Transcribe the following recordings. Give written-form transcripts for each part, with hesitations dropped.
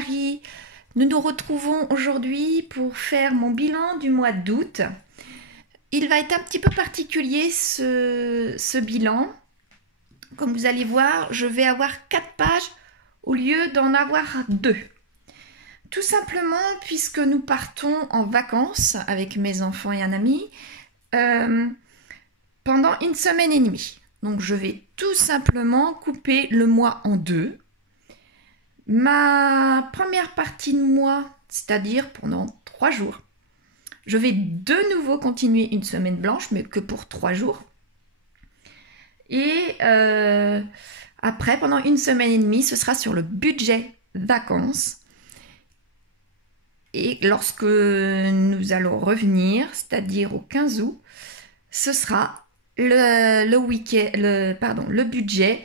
Marie. Nous nous retrouvons aujourd'hui pour faire mon bilan du mois d'août. Il va être un petit peu particulier ce bilan. Comme vous allez voir, je vais avoir 4 pages au lieu d'en avoir 2. Tout simplement puisque nous partons en vacances avec mes enfants et un ami pendant 1 semaine et demie. Donc je vais tout simplement couper le mois en 2. Ma première partie de mois, c'est-à-dire pendant 3 jours, je vais de nouveau continuer 1 semaine blanche, mais que pour 3 jours. Et après, pendant 1 semaine et demie, ce sera sur le budget vacances. Et lorsque nous allons revenir, c'est-à-dire au 15 août, ce sera le budget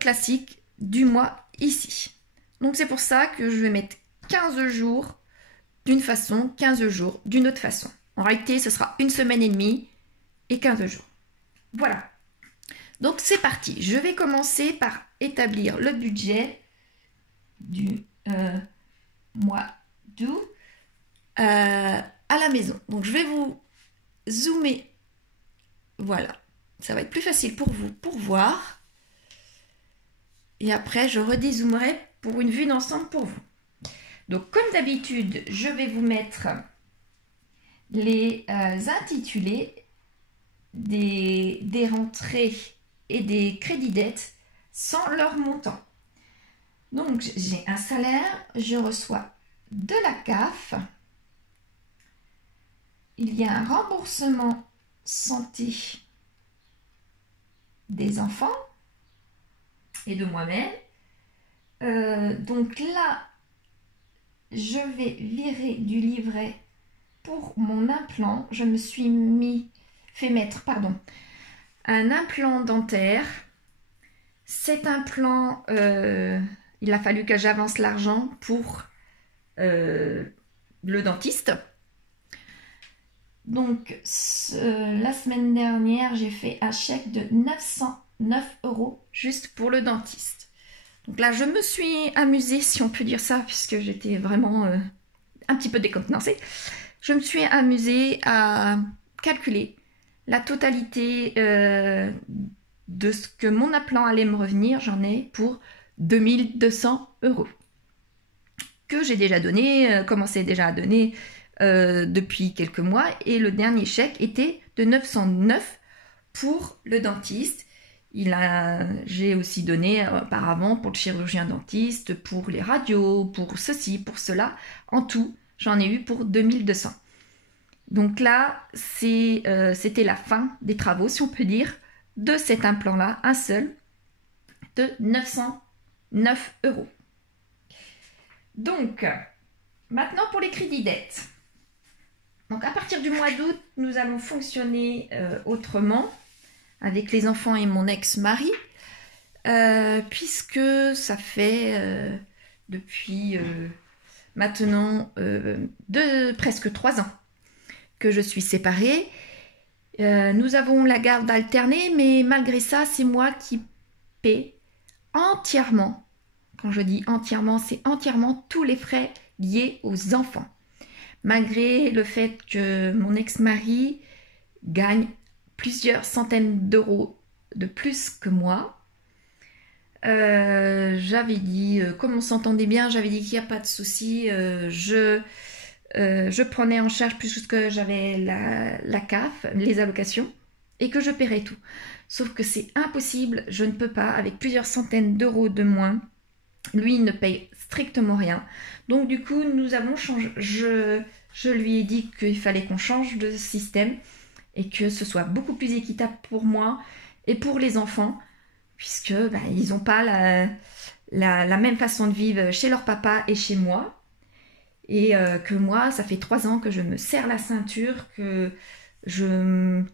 classique du mois ici. Donc c'est pour ça que je vais mettre 15 jours d'une façon, 15 jours d'une autre façon. En réalité, ce sera 1 semaine et demie et 15 jours. Voilà. Donc c'est parti. Je vais commencer par établir le budget du mois d'août à la maison. Donc je vais vous zoomer. Voilà. Ça va être plus facile pour vous pour voir. Et après, je redézoomerai pour une vue d'ensemble pour vous. Donc, comme d'habitude, je vais vous mettre les intitulés des rentrées et des crédits dettes sans leur montant. Donc, j'ai un salaire, je reçois de la CAF. Il y a un remboursement santé des enfants et de moi-même. Donc là, je vais virer du livret pour mon implant. Je me suis fait mettre un implant dentaire. Cet implant, il a fallu que j'avance l'argent pour le dentiste. Donc, la semaine dernière, j'ai fait un chèque de 909 € juste pour le dentiste. Donc là, je me suis amusée, si on peut dire ça, puisque j'étais vraiment un petit peu décontenancée. Je me suis amusée à calculer la totalité de ce que mon implant allait me revenir. J'en ai pour 2200 € que j'ai déjà donné, commencé déjà à donner depuis quelques mois. Et le dernier chèque était de 909 pour le dentiste. J'ai aussi donné auparavant pour le chirurgien dentiste, pour les radios, pour ceci, pour cela. En tout, j'en ai eu pour 2200. Donc là, c'était la fin des travaux, si on peut dire, de cet implant-là, un seul, de 909 €. Donc, maintenant pour les crédits dettes. Donc à partir du mois d'août, nous allons fonctionner autrement avec les enfants et mon ex-mari, puisque ça fait depuis maintenant presque 3 ans que je suis séparée. Nous avons la garde alternée, mais malgré ça, c'est moi qui paie entièrement. Quand je dis entièrement, c'est entièrement tous les frais liés aux enfants. Malgré le fait que mon ex-mari gagne plusieurs centaines d'euros de plus que moi. J'avais dit, comme on s'entendait bien, j'avais dit qu'il n'y a pas de souci. Je prenais en charge puisque j'avais la CAF, les allocations, et que je paierais tout. Sauf que c'est impossible, je ne peux pas, avec plusieurs centaines d'euros de moins. Lui, il ne paye strictement rien. Donc du coup, nous avons changé. Je lui ai dit qu'il fallait qu'on change de système et que ce soit beaucoup plus équitable pour moi et pour les enfants, puisque ils n'ont pas la même façon de vivre chez leur papa et chez moi. Et que moi, ça fait 3 ans que je me serre la ceinture, que je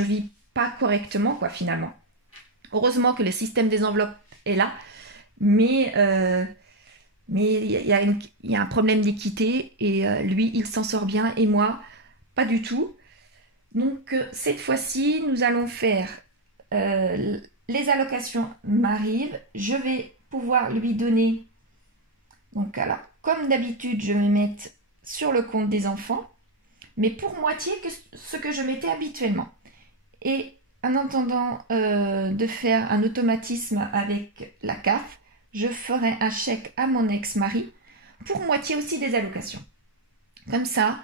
vis pas correctement, quoi, finalement. Heureusement que le système des enveloppes est là, mais il y a un problème d'équité et lui, il s'en sort bien et moi, pas du tout. Donc, cette fois-ci, nous allons faire les allocations m'arrivent. Je vais pouvoir lui donner Donc alors, comme d'habitude, je vais mettre sur le compte des enfants, mais pour moitié que ce que je mettais habituellement. Et en attendant de faire un automatisme avec la CAF, je ferai un chèque à mon ex-mari pour moitié aussi des allocations. Comme ça,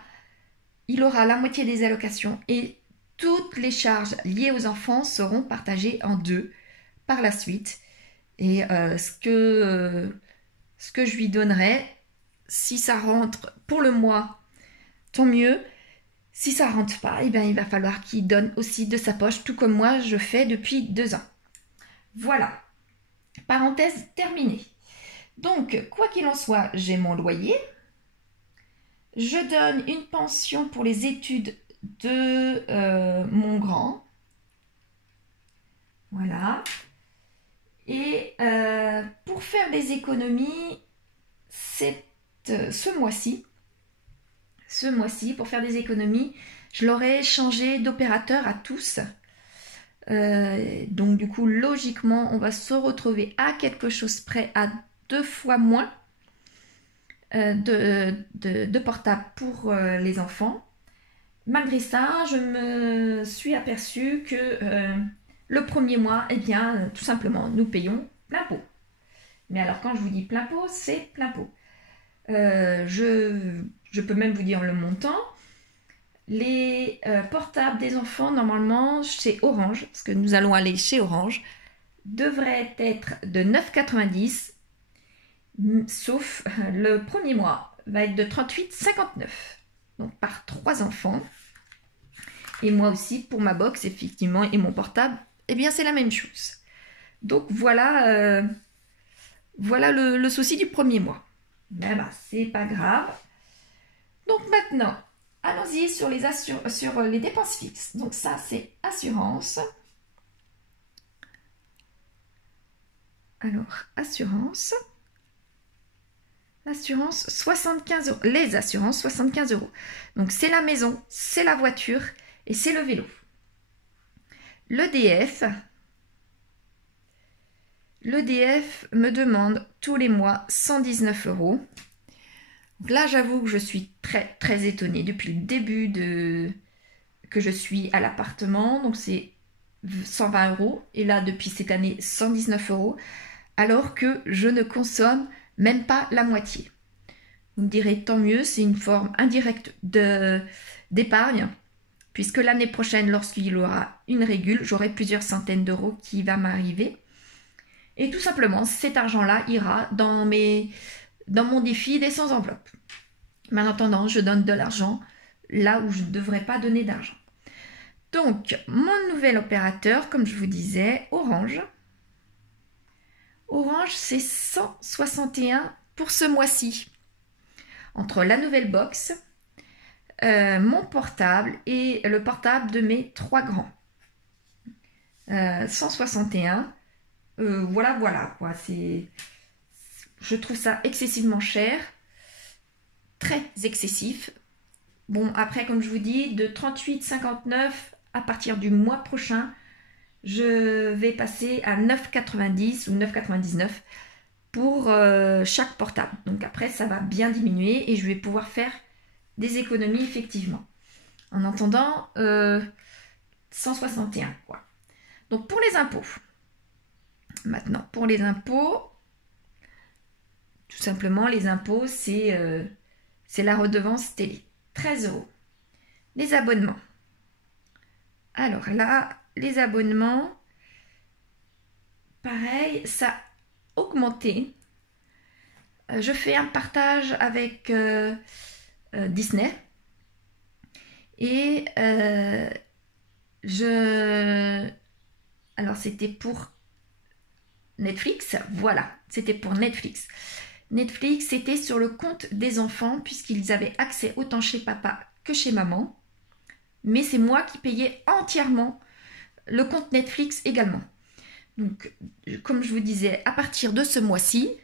il aura la moitié des allocations et toutes les charges liées aux enfants seront partagées en deux par la suite. Et ce que je lui donnerai, si ça rentre pour le mois, tant mieux. Si ça rentre pas, eh bien, il va falloir qu'il donne aussi de sa poche, tout comme moi je fais depuis 2 ans. Voilà, parenthèse terminée. Donc, quoi qu'il en soit, j'ai mon loyer. Je donne une pension pour les études de mon grand. Voilà. Et pour faire des économies, ce mois-ci, pour faire des économies, je leur ai changé d'opérateur à tous. Donc du coup, logiquement, on va se retrouver à quelque chose près à 2 fois moins de portable pour les enfants. Malgré ça, je me suis aperçue que le premier mois, eh bien, tout simplement, nous payons plein pot. Mais alors, quand je vous dis plein pot, c'est plein pot. Je peux même vous dire le montant. Les portables des enfants, normalement, chez Orange, parce que nous allons aller chez Orange, devraient être de 9,90, sauf le premier mois va être de 38,59. Donc par 3 enfants. Et moi aussi, pour ma box, effectivement, et mon portable, eh bien, c'est la même chose. Donc voilà, voilà le souci du premier mois. Mais bah, c'est pas grave. Donc maintenant, allons-y sur les dépenses fixes. Donc ça, c'est assurance. Alors, assurance. Assurance, 75 euros. Les assurances, 75 euros. Donc c'est la maison, c'est la voiture et c'est le vélo. L'EDF me demande tous les mois 119 euros. Donc là, j'avoue que je suis très très étonnée depuis le début que je suis à l'appartement. Donc c'est 120 euros. Et là, depuis cette année, 119 euros. Alors que je ne consomme même pas la moitié. Vous me direz, tant mieux, c'est une forme indirecte d'épargne. Puisque l'année prochaine, lorsqu'il y aura une régule, j'aurai plusieurs centaines d'euros qui va m'arriver. Et tout simplement, cet argent-là ira dans mon défi des sans enveloppes. Mais en attendant, je donne de l'argent là où je ne devrais pas donner d'argent. Donc, mon nouvel opérateur, comme je vous disais, Orange. Orange, c'est 161 pour ce mois-ci. Entre la nouvelle box, mon portable et le portable de mes 3 grands. 161. Voilà quoi. Je trouve ça excessivement cher. Très excessif. Bon, après, comme je vous dis, de 38,59 à partir du mois prochain, je vais passer à 9,90 ou 9,99 pour chaque portable. Donc après, ça va bien diminuer et je vais pouvoir faire des économies effectivement. En attendant, 161 quoi. Donc pour les impôts. Maintenant, pour les impôts, tout simplement, les impôts, c'est la redevance télé. 13 euros. Les abonnements. Alors là, les abonnements, pareil, ça a augmenté. Je fais un partage avec Disney. Et alors c'était pour Netflix, voilà, c'était pour Netflix. Netflix, c'était sur le compte des enfants puisqu'ils avaient accès autant chez papa que chez maman. Mais c'est moi qui payais entièrement le compte Netflix également. Donc, comme je vous disais, à partir de ce mois-ci,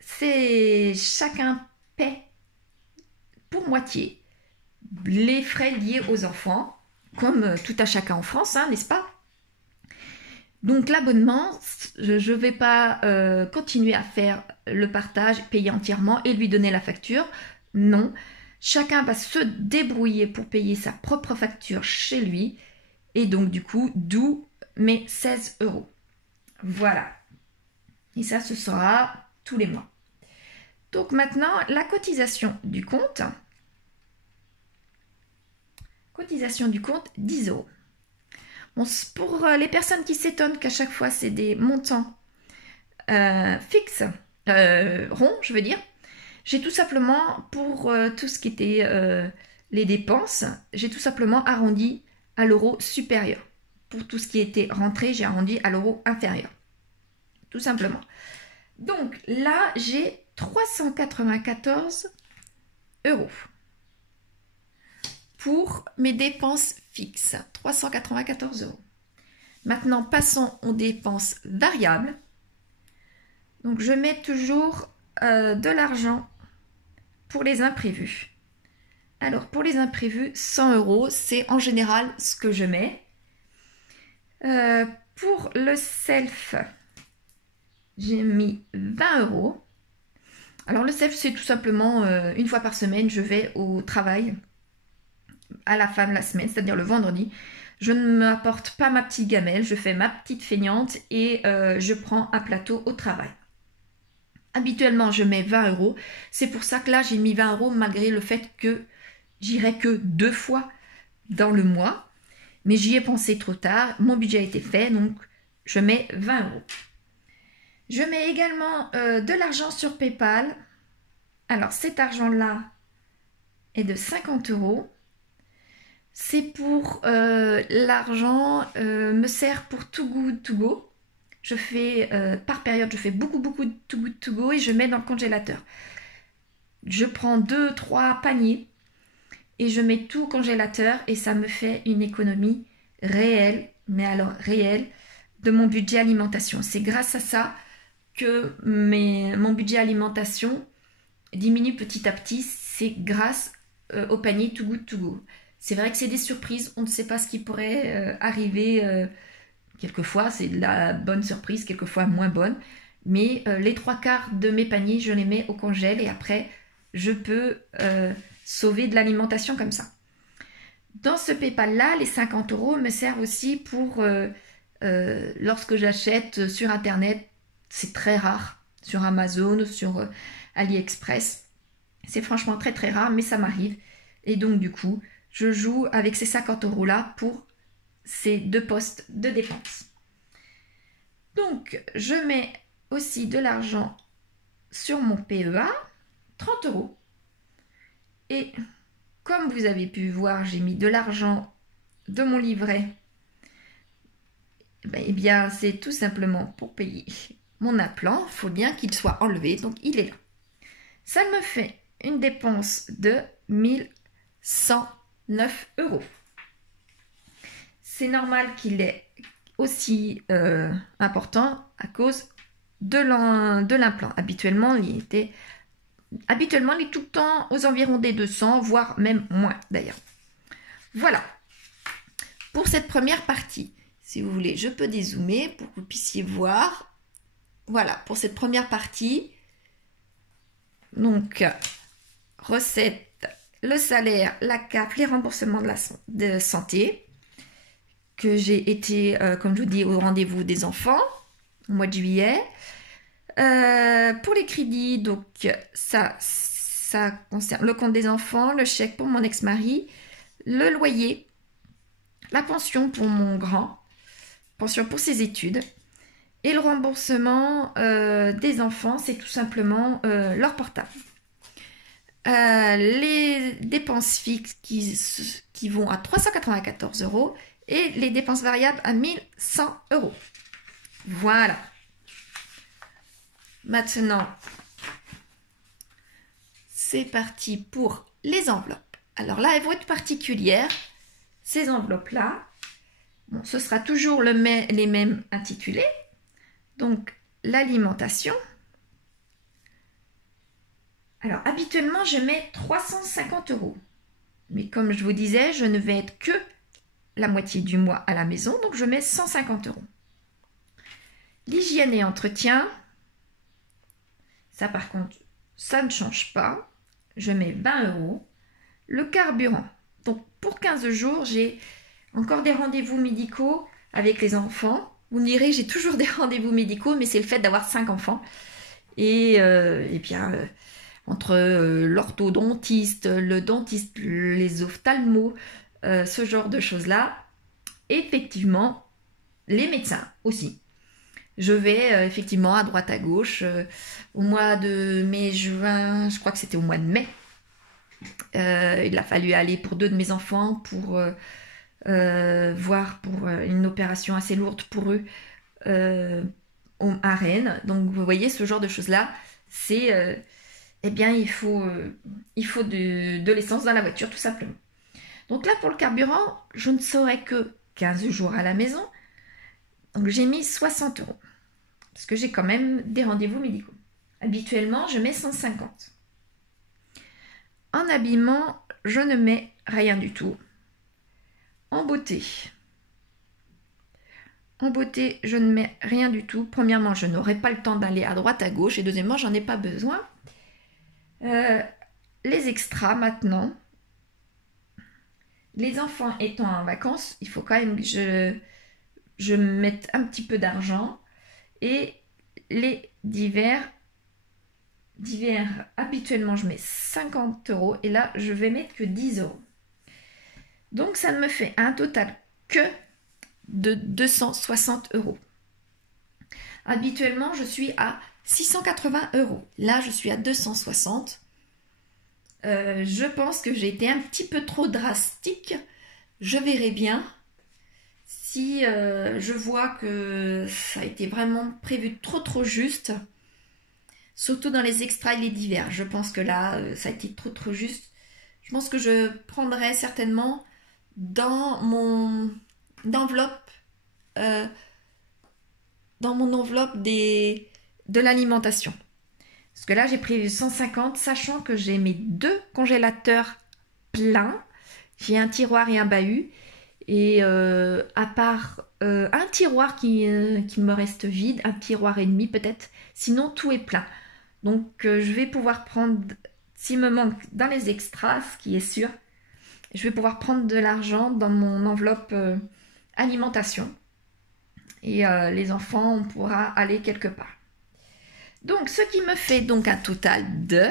c'est chacun paie pour moitié les frais liés aux enfants, comme tout à chacun en France, hein, n'est-ce pas? Donc l'abonnement, je ne vais pas continuer à faire le partage, payer entièrement et lui donner la facture. Non, chacun va se débrouiller pour payer sa propre facture chez lui. Et donc du coup, d'où mes 16 €. Voilà. Et ça, ce sera tous les mois. Donc maintenant, la cotisation du compte. Cotisation du compte, 10 €. Bon, pour les personnes qui s'étonnent qu'à chaque fois, c'est des montants fixes, ronds, je veux dire, j'ai tout simplement, pour tout ce qui était les dépenses, j'ai tout simplement arrondi à l'euro supérieur. Pour tout ce qui était rentré, j'ai arrondi à l'euro inférieur. Tout simplement. Donc là, j'ai 394 € pour mes dépenses fixes. 394 €. Maintenant, passons aux dépenses variables. Donc, je mets toujours de l'argent pour les imprévus. Alors, pour les imprévus, 100 €, c'est en général ce que je mets. Pour le self, j'ai mis 20 €. Alors, le self, c'est tout simplement une fois par semaine, je vais au travail à la fin de la semaine, c'est-à-dire le vendredi. Je ne m'apporte pas ma petite gamelle, je fais ma petite feignante et je prends un plateau au travail. Habituellement, je mets 20 €. C'est pour ça que là, j'ai mis 20 € malgré le fait que j'irai que 2 fois dans le mois. Mais j'y ai pensé trop tard. Mon budget a été fait, donc je mets 20 €. Je mets également de l'argent sur PayPal. Alors, cet argent-là est de 50 €. C'est pour l'argent, me sert pour Too Good To Go. Je fais par période, je fais beaucoup de Too Good To Go et je mets dans le congélateur. Je prends 2-3 paniers et je mets tout au congélateur et ça me fait une économie réelle, mais alors réelle, de mon budget alimentation. C'est grâce à ça que mon budget alimentation diminue petit à petit. C'est grâce au panier Too Good To Go. C'est vrai que c'est des surprises, on ne sait pas ce qui pourrait arriver. Quelquefois, c'est de la bonne surprise, quelquefois moins bonne. Mais les 3/4 de mes paniers, je les mets au congèle et après, je peux sauver de l'alimentation comme ça. Dans ce PayPal-là, les 50 € me servent aussi pour lorsque j'achète sur Internet. C'est très rare, sur Amazon, sur AliExpress. C'est franchement très très rare, mais ça m'arrive. Et donc du coup, je joue avec ces 50 € là pour ces 2 postes de dépenses. Donc, je mets aussi de l'argent sur mon PEA, 30 €. Et comme vous avez pu voir, j'ai mis de l'argent de mon livret. Eh bien, c'est tout simplement pour payer mon implant. Il faut bien qu'il soit enlevé, donc il est là. Ça me fait une dépense de 1109 €. C'est normal qu'il est aussi important à cause de l'implant. Habituellement, il est tout le temps aux environs des 200, voire même moins d'ailleurs. Voilà. Pour cette première partie, si vous voulez, je peux dézoomer pour que vous puissiez voir. Voilà, pour cette première partie. Donc, recettes, le salaire, la CAF, les remboursements de santé, que j'ai été, comme je vous dis, au rendez-vous des enfants au mois de juillet. Pour les crédits, donc ça concerne le compte des enfants, le chèque pour mon ex-mari, le loyer, la pension pour mon grand, pension pour ses études, et le remboursement des enfants, c'est tout simplement leur portable. Les dépenses fixes qui vont à 394 € et les dépenses variables à 1100 €. Voilà. Maintenant, c'est parti pour les enveloppes. Alors là, elles vont être particulières. Ces enveloppes-là, bon, ce sera toujours les mêmes intitulés. Donc, l'alimentation. Alors, habituellement, je mets 350 €. Mais comme je vous disais, je ne vais être que la moitié du mois à la maison, donc je mets 150 €. L'hygiène et entretien, ça par contre, ça ne change pas. Je mets 20 €. Le carburant, donc pour 15 jours, j'ai encore des rendez-vous médicaux avec les enfants. Vous me direz, j'ai toujours des rendez-vous médicaux, mais c'est le fait d'avoir 5 enfants. Et bien, entre l'orthodontiste, le dentiste, les ophtalmos, ce genre de choses-là, effectivement, les médecins aussi. Je vais effectivement à droite à gauche. Au mois de mai-juin, je crois que c'était au mois de mai, il a fallu aller pour 2 de mes enfants pour voir pour une opération assez lourde pour eux à Rennes. Donc vous voyez, ce genre de choses-là, c'est eh bien il faut de l'essence dans la voiture tout simplement. Donc là pour le carburant, je ne serai que 15 jours à la maison. Donc j'ai mis 60 € parce que j'ai quand même des rendez-vous médicaux. Habituellement, je mets 150. En habillement, je ne mets rien du tout. En beauté, je ne mets rien du tout. Premièrement, je n'aurai pas le temps d'aller à droite, à gauche. Et deuxièmement, j'en ai pas besoin. Les extras maintenant. Les enfants étant en vacances, il faut quand même que je mette un petit peu d'argent. Et les divers, habituellement, je mets 50 €. Et là, je vais mettre que 10 €. Donc, ça ne me fait un total que de 260 €. Habituellement, je suis à 680 €. Là, je suis à 260. Je pense que j'ai été un petit peu trop drastique. Je verrai bien. Si je vois que ça a été vraiment prévu trop juste, surtout dans les extras et les divers. Je pense que là, ça a été trop juste. Je pense que je prendrai certainement dans mon enveloppe de l'alimentation. Parce que là, j'ai prévu 150, sachant que j'ai mes 2 congélateurs pleins. J'ai un tiroir et un bahut. Et à part un tiroir qui me reste vide, un tiroir et demi peut-être, sinon tout est plein. Donc je vais pouvoir prendre, s'il me manque dans les extras, ce qui est sûr, je vais pouvoir prendre de l'argent dans mon enveloppe alimentation. Et les enfants, on pourra aller quelque part. Donc, ce qui me fait donc un total de,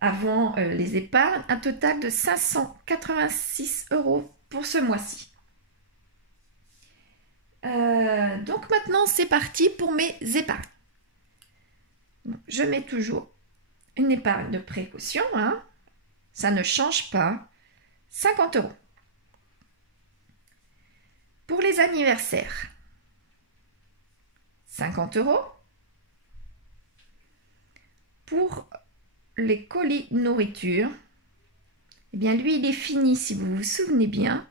avant les épargnes, un total de 586 € pour ce mois-ci. Donc maintenant, c'est parti pour mes épargnes. Je mets toujours une épargne de précaution, hein. Ça ne change pas. 50 €. Pour les anniversaires, 50 €. Pour les colis nourriture, eh bien lui, il est fini si vous vous souvenez bien.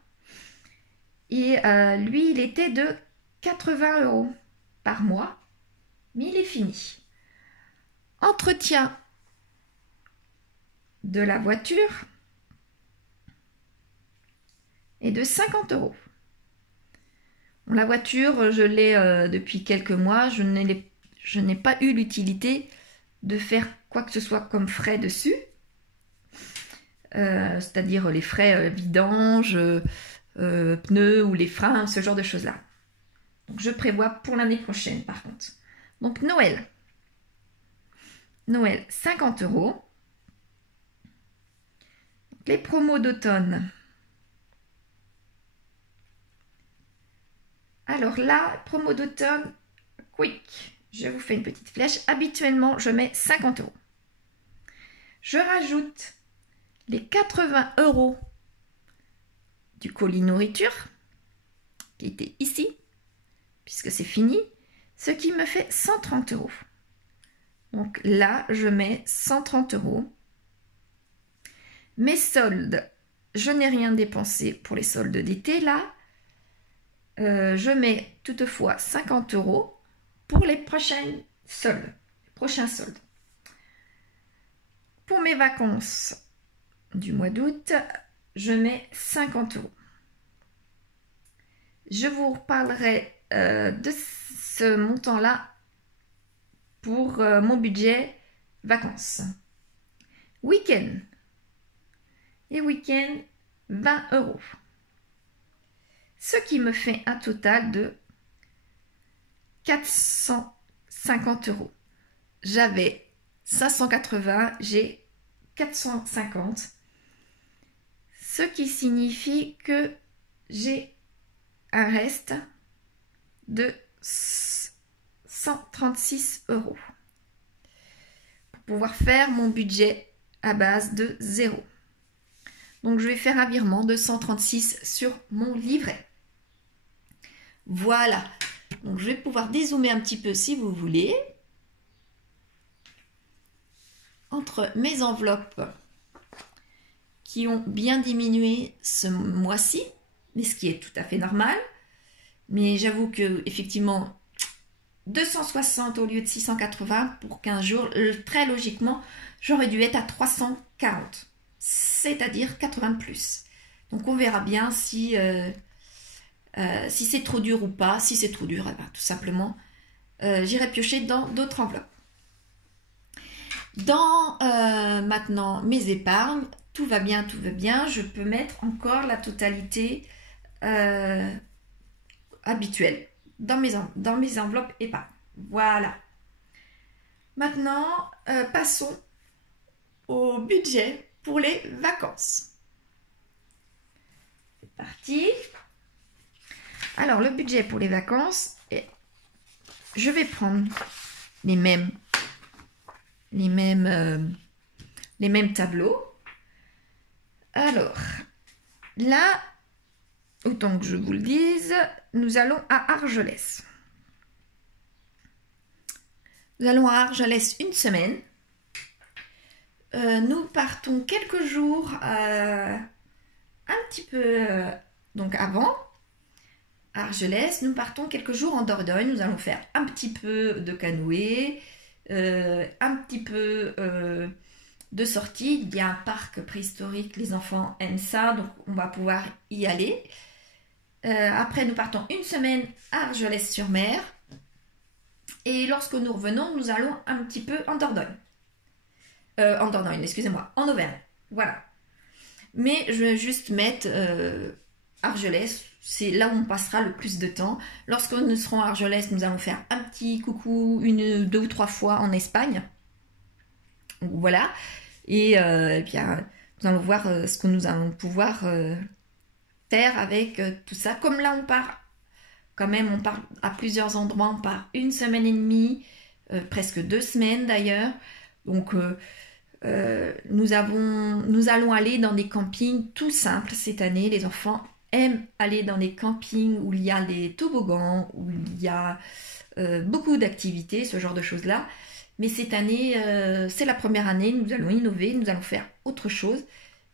Et lui, il était de 80 € par mois, mais il est fini. Entretien de la voiture est de 50 €. La voiture, je l'ai depuis quelques mois. Je n'ai pas eu l'utilité de faire quoi que ce soit comme frais dessus. C'est-à-dire les frais vidange, pneus ou les freins, ce genre de choses-là. Donc je prévois pour l'année prochaine par contre. Donc Noël, 50 €. Les promos d'automne. Alors là, promo d'automne, quick. Je vous fais une petite flèche. Habituellement, je mets 50 €. Je rajoute les 80 € du colis nourriture qui était ici, puisque c'est fini, ce qui me fait 130 €. Donc là, je mets 130 €. Mes soldes, je n'ai rien dépensé pour les soldes d'été là. Je mets toutefois 50 € pour les prochains soldes. Pour mes vacances du mois d'août, je mets 50 €. Je vous reparlerai de ce montant-là pour mon budget vacances. Week-end. Et week-end, 20 €. Ce qui me fait un total de 450 €. J'avais 580, j'ai 450. Ce qui signifie que j'ai un reste de 136 € pour pouvoir faire mon budget à base de 0. Donc je vais faire un virement de 136 sur mon livret. Voilà. Donc je vais pouvoir dézoomer un petit peu si vous voulez. Entre mes enveloppes qui ont bien diminué ce mois-ci, mais ce qui est tout à fait normal. Mais j'avoue que effectivement 260 au lieu de 680 pour 15 jours, très logiquement, j'aurais dû être à 340, c'est-à-dire 80 de plus. Donc on verra bien si c'est trop dur ou pas. Si c'est trop dur, eh ben, tout simplement, j'irai piocher dans d'autres enveloppes. Dans maintenant mes épargnes, tout va bien, je peux mettre encore la totalité habituelle dans mes enveloppes épargne. Voilà. Maintenant, passons au budget pour les vacances. C'est parti. Alors, le budget pour les vacances, je vais prendre les mêmes tableaux. Alors, là, autant que je vous le dise, nous allons à Argelès. Nous allons à Argelès une semaine. Nous partons quelques jours un petit peu donc avant Argelès. Nous partons quelques jours en Dordogne. Nous allons faire un petit peu de canoë, un petit peu de sortie. Il y a un parc préhistorique, les enfants aiment ça, donc on va pouvoir y aller. Après, nous partons une semaine à Argelès-sur-Mer. Et lorsque nous revenons, nous allons un petit peu en Dordogne. Excusez-moi, en Auvergne. Voilà. Mais je vais juste mettre Argelès. C'est là où on passera le plus de temps. Lorsque nous serons à Argelès, nous allons faire un petit coucou 1, 2 ou 3 fois en Espagne. Voilà. Et bien, nous allons voir ce que nous allons pouvoir faire avec tout ça. Comme là, on part quand même, on part à plusieurs endroits. On part 1 semaine et demie, presque 2 semaines d'ailleurs. Donc, nous allons aller dans des campings tout simples cette année. Les enfants aiment aller dans des campings où il y a des toboggans, où il y a beaucoup d'activités, ce genre de choses-là. Mais cette année, c'est la première année, nous allons innover, nous allons faire autre chose.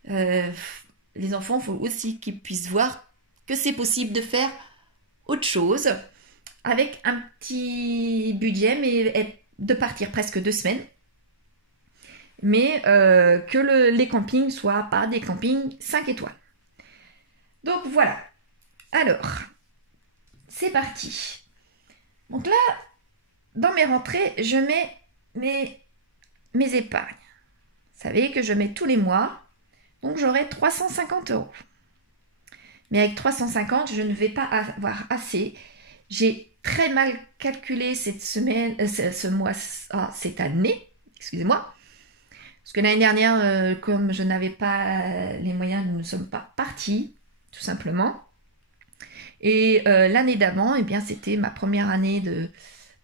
Les enfants, il faut aussi qu'ils puissent voir que c'est possible de faire autre chose avec un petit budget, mais de partir presque 2 semaines. Mais que les campings ne soient pas des campings 5 étoiles. Donc voilà. Alors, c'est parti. Donc là, dans mes rentrées, je mets mes épargnes. Vous savez que je mets tous les mois. Donc j'aurai 350 €. Mais avec 350, je ne vais pas avoir assez. J'ai très mal calculé cette année. Excusez-moi. Parce que l'année dernière, comme je n'avais pas les moyens, nous ne sommes pas partis, tout simplement. Et l'année d'avant, eh bien, c'était ma première année de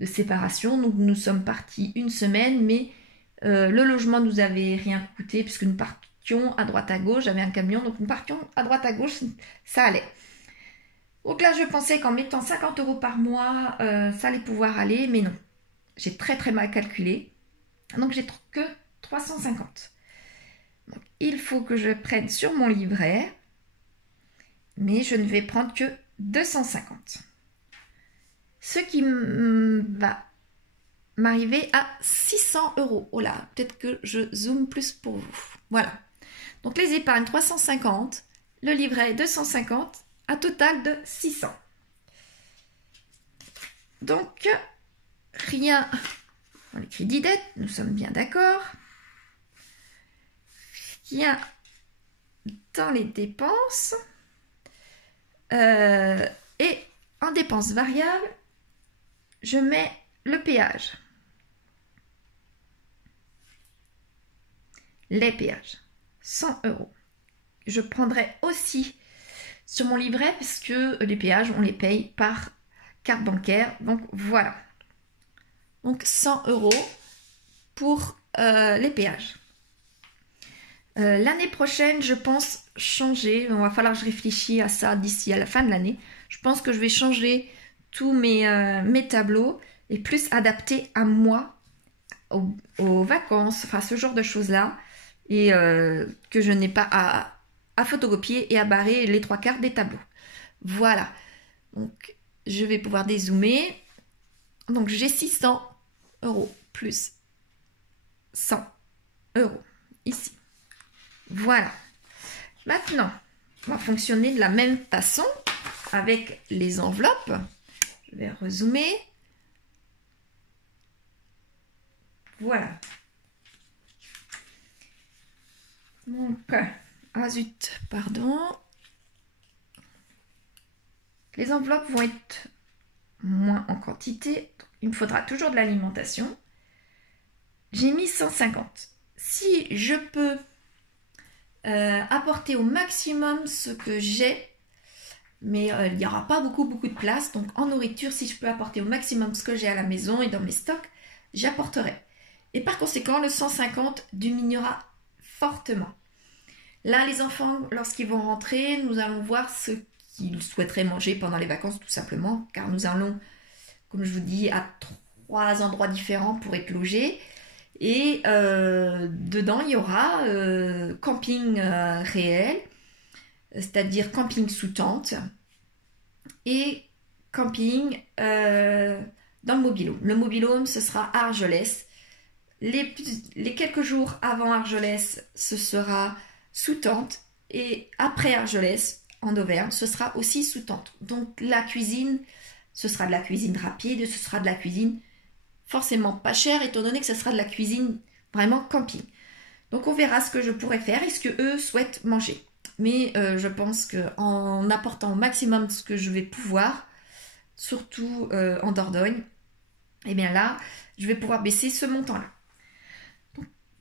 séparation. Donc nous sommes partis 1 semaine, mais le logement nous avait rien coûté puisque nous partions à droite à gauche. J'avais un camion, donc nous partions à droite à gauche, ça allait. Donc là, je pensais qu'en mettant 50 € par mois, ça allait pouvoir aller, mais non. J'ai très très mal calculé. Donc j'ai que 350. Donc, il faut que je prenne sur mon livret, mais je ne vais prendre que 250. Ce qui va m'arriver à 600 €. Oh là, peut-être que je zoome plus pour vous. Voilà. Donc les épargnes 350, le livret 250, un total de 600. Donc, rien dans les crédits dettes, nous sommes bien d'accord. Rien dans les dépenses. Et en dépenses variables, je mets le péage. Les péages, 100 €. Je prendrai aussi sur mon livret parce que les péages, on les paye par carte bancaire. Donc voilà. Donc 100 € pour les péages. L'année prochaine, je pense changer. Il va falloir que je réfléchisse à ça d'ici à la fin de l'année. Je pense que je vais changer tous mes tableaux et plus adapter à moi, aux vacances, enfin ce genre de choses-là. Et que je n'ai pas à photocopier et à barrer les 3/4 des tableaux. Voilà. Donc, je vais pouvoir dézoomer. Donc, j'ai 600 € plus 100 € ici. Voilà. Maintenant, on va fonctionner de la même façon avec les enveloppes. Je vais rezoomer. Voilà. Donc, ah zut, pardon. Les enveloppes vont être moins en quantité. Il me faudra toujours de l'alimentation. J'ai mis 150. Si je peux apporter au maximum ce que j'ai, mais il n'y aura pas beaucoup de place. Donc en nourriture, si je peux apporter au maximum ce que j'ai à la maison et dans mes stocks, j'apporterai. Et par conséquent, le 150 diminuera fortement. Là, les enfants, lorsqu'ils vont rentrer, nous allons voir ce qu'ils souhaiteraient manger pendant les vacances, tout simplement, car nous allons, comme je vous dis, à 3 endroits différents pour être logés. Et dedans, il y aura camping réel, c'est-à-dire camping sous tente, et camping dans le mobil-home. Le mobil-home, ce sera à Argelès. Les quelques jours avant Argelès, ce sera sous tente, et après Argelès, en Auvergne, ce sera aussi sous tente. Donc la cuisine, ce sera de la cuisine rapide, ce sera de la cuisine forcément pas chère, étant donné que ce sera de la cuisine vraiment camping. Donc on verra ce que je pourrais faire et ce que eux souhaitent manger. Mais je pense qu'en apportant au maximum ce que je vais pouvoir, surtout en Dordogne, et bien là, je vais pouvoir baisser ce montant-là.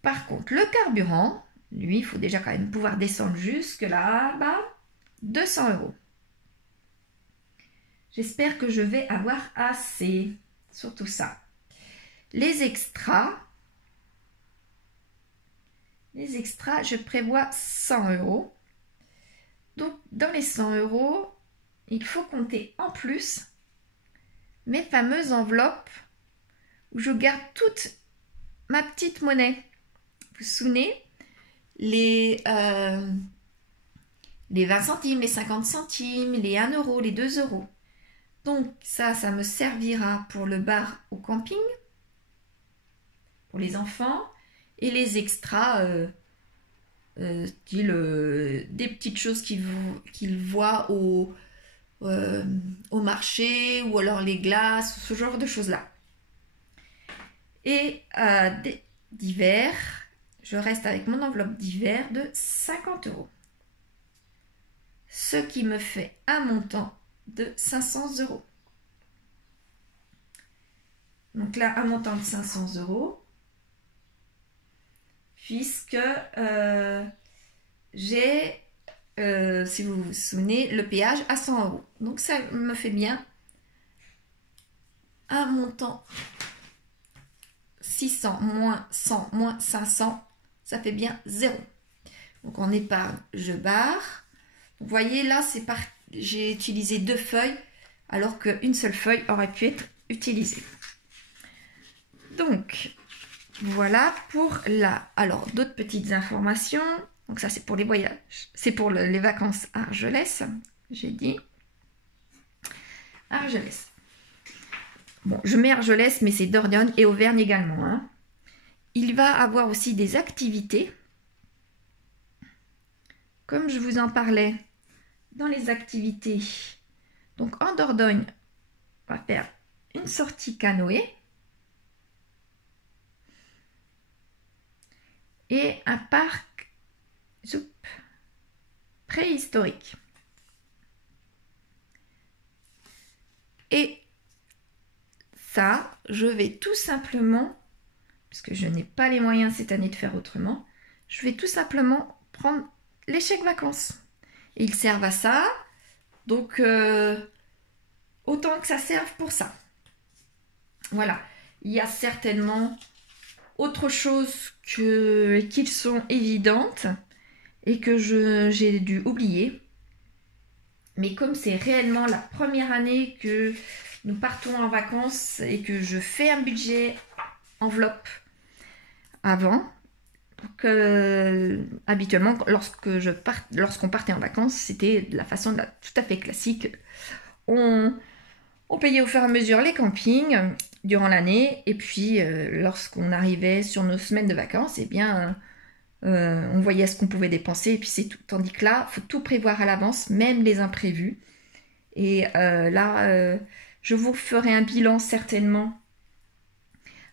Par contre, le carburant, lui, il faut déjà quand même pouvoir descendre jusque là-bas, 200 €. J'espère que je vais avoir assez, surtout ça. Les extras, je prévois 100 €. Donc, dans les 100 €, il faut compter en plus mes fameuses enveloppes où je garde toute ma petite monnaie. Vous vous souvenez, les 20 centimes, les 50 centimes, les 1 €, les 2 €. Donc ça me servira pour le bar au camping, pour les enfants, et les extras, des petites choses qu'ils voient au marché, ou alors les glaces, ce genre de choses-là. Et d'hiver, je reste avec mon enveloppe d'hiver de 50 €. Ce qui me fait un montant de 500 €. Donc là, un montant de 500 €, puisque j'ai, si vous vous souvenez, le péage à 100 €. Donc ça me fait bien un montant 600 moins 100 moins 500, ça fait bien 0. Donc en épargne, je barre. Vous voyez là, j'ai utilisé 2 feuilles alors qu'une seule feuille aurait pu être utilisée. Donc voilà pour là. Alors d'autres petites informations. Donc ça c'est pour les voyages, c'est pour les vacances à Argelès. J'ai dit Argelès. Bon, je mets Argelès, mais c'est Dordogne et Auvergne également. Hein. Il va avoir aussi des activités. Comme je vous en parlais dans les activités. Donc en Dordogne, on va faire une sortie canoë et un parc préhistorique. Et ça, je vais tout simplement, puisque je n'ai pas les moyens cette année de faire autrement, je vais tout simplement prendre les chèques vacances. Et ils servent à ça, donc autant que ça serve pour ça. Voilà, il y a certainement autre chose qui sont évidentes et que j'ai dû oublier. Mais comme c'est réellement la première année que nous partons en vacances et que je fais un budget enveloppe avant, donc habituellement lorsqu'on partait en vacances, c'était de la façon tout à fait classique. On payait au fur et à mesure les campings durant l'année, et puis lorsqu'on arrivait sur nos semaines de vacances, eh bien on voyait ce qu'on pouvait dépenser et puis c'est tout. Tandis que là, il faut tout prévoir à l'avance, même les imprévus. Et là, je vous ferai un bilan certainement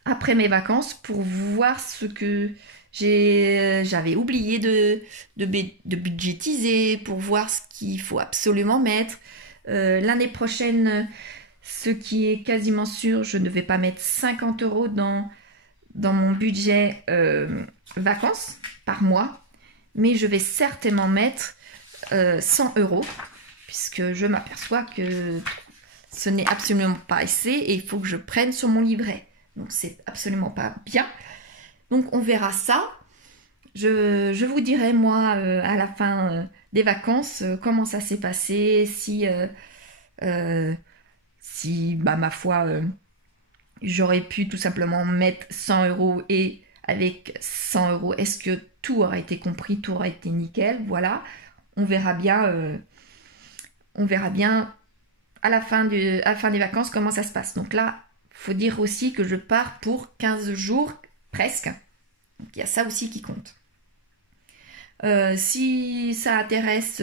après mes vacances pour voir ce que j'avais oublié de budgétiser, pour voir ce qu'il faut absolument mettre. L'année prochaine, ce qui est quasiment sûr, je ne vais pas mettre 50 € dans mon budget vacances par mois, mais je vais certainement mettre 100 €, puisque je m'aperçois que ce n'est absolument pas assez et il faut que je prenne sur mon livret. Donc c'est absolument pas bien. Donc on verra ça. Je vous dirai moi à la fin des vacances comment ça s'est passé, si ma foi j'aurais pu tout simplement mettre 100 € et avec 100 €, est-ce que tout aura été compris, tout aura été nickel? Voilà, on verra bien à la fin des vacances comment ça se passe. Donc là, il faut dire aussi que je pars pour 15 jours presque. Donc il y a ça aussi qui compte. Si ça intéresse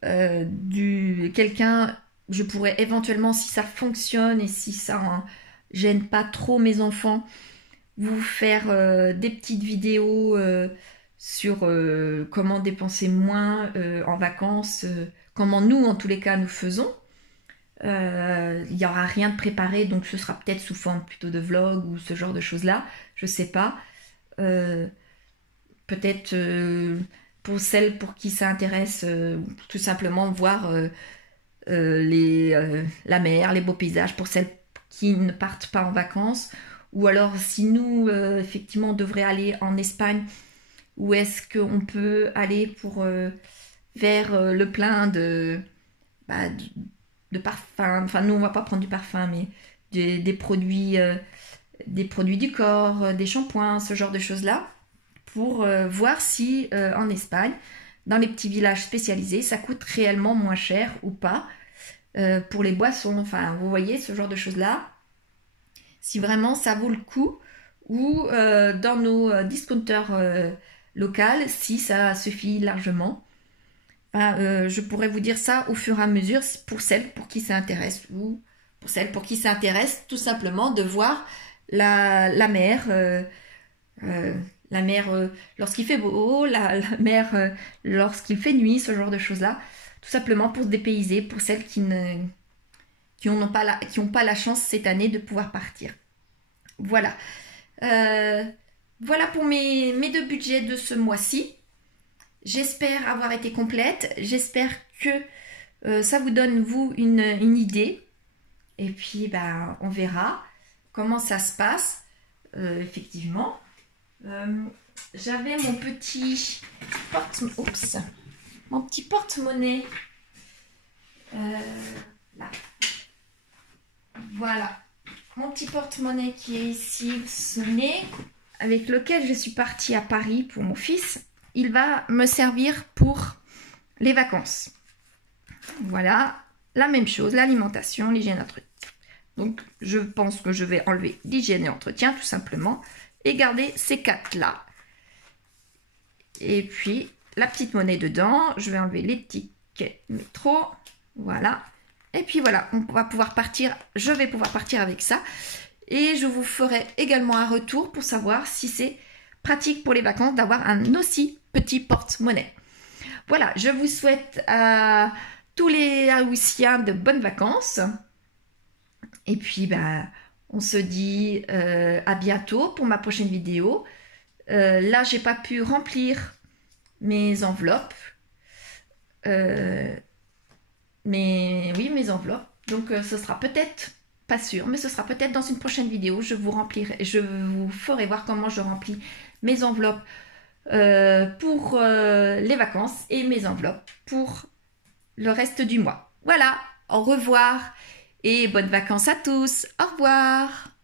quelqu'un, je pourrais éventuellement, si ça fonctionne et si ça gêne pas trop mes enfants, vous faire des petites vidéos sur comment dépenser moins en vacances, comment nous en tous les cas nous faisons. Il n'y aura rien de préparé, donc ce sera peut-être sous forme plutôt de vlog ou ce genre de choses là, je sais pas. Peut-être pour celles pour qui ça intéresse, tout simplement voir la mer, les beaux paysages, pour celles qui ne partent pas en vacances. Ou alors si nous effectivement on devrait aller en Espagne, où est-ce qu'on peut aller pour faire le plein de parfums. Enfin nous on va pas prendre du parfum, mais des produits du corps, des shampoings, ce genre de choses là, pour voir si en Espagne, dans les petits villages spécialisés, ça coûte réellement moins cher ou pas pour les boissons. Enfin vous voyez, ce genre de choses là, si vraiment ça vaut le coup, ou dans nos discounters locaux, si ça suffit largement. Je pourrais vous dire ça au fur et à mesure pour celles pour qui ça intéresse, ou pour celles pour qui ça intéresse tout simplement de voir la mer, lorsqu'il fait beau, la mer lorsqu'il fait nuit, ce genre de choses-là, tout simplement pour se dépayser, pour celles qui n'ont pas la chance cette année de pouvoir partir. Voilà. Voilà pour mes deux budgets de ce mois-ci. J'espère avoir été complète. J'espère que ça vous donne, vous, une idée. Et puis, on verra comment ça se passe. Effectivement. J'avais mon petit porte-monnaie. Là. Voilà. Mon petit porte-monnaie qui est ici sonné, avec lequel je suis partie à Paris pour mon fils. Il va me servir pour les vacances. Voilà, la même chose, l'alimentation, l'hygiène et entretien. Donc, je pense que je vais enlever l'hygiène et entretien, tout simplement, et garder ces 4-là. Et puis, la petite monnaie dedans, je vais enlever les tickets métro. Voilà. Et puis voilà, on va pouvoir partir, je vais pouvoir partir avec ça. Et je vous ferai également un retour pour savoir si c'est pratique pour les vacances d'avoir un aussi petit porte-monnaie. Voilà, je vous souhaite à tous les Haoussiens de bonnes vacances. Et puis, on se dit à bientôt pour ma prochaine vidéo. Là, j'ai pas pu remplir mes enveloppes. Mais oui, mes enveloppes. Donc, ce sera peut-être, pas sûr, mais ce sera peut-être dans une prochaine vidéo. Je vous ferai voir comment je remplis mes enveloppes pour les vacances et mes enveloppes pour le reste du mois. Voilà, au revoir et bonnes vacances à tous. Au revoir.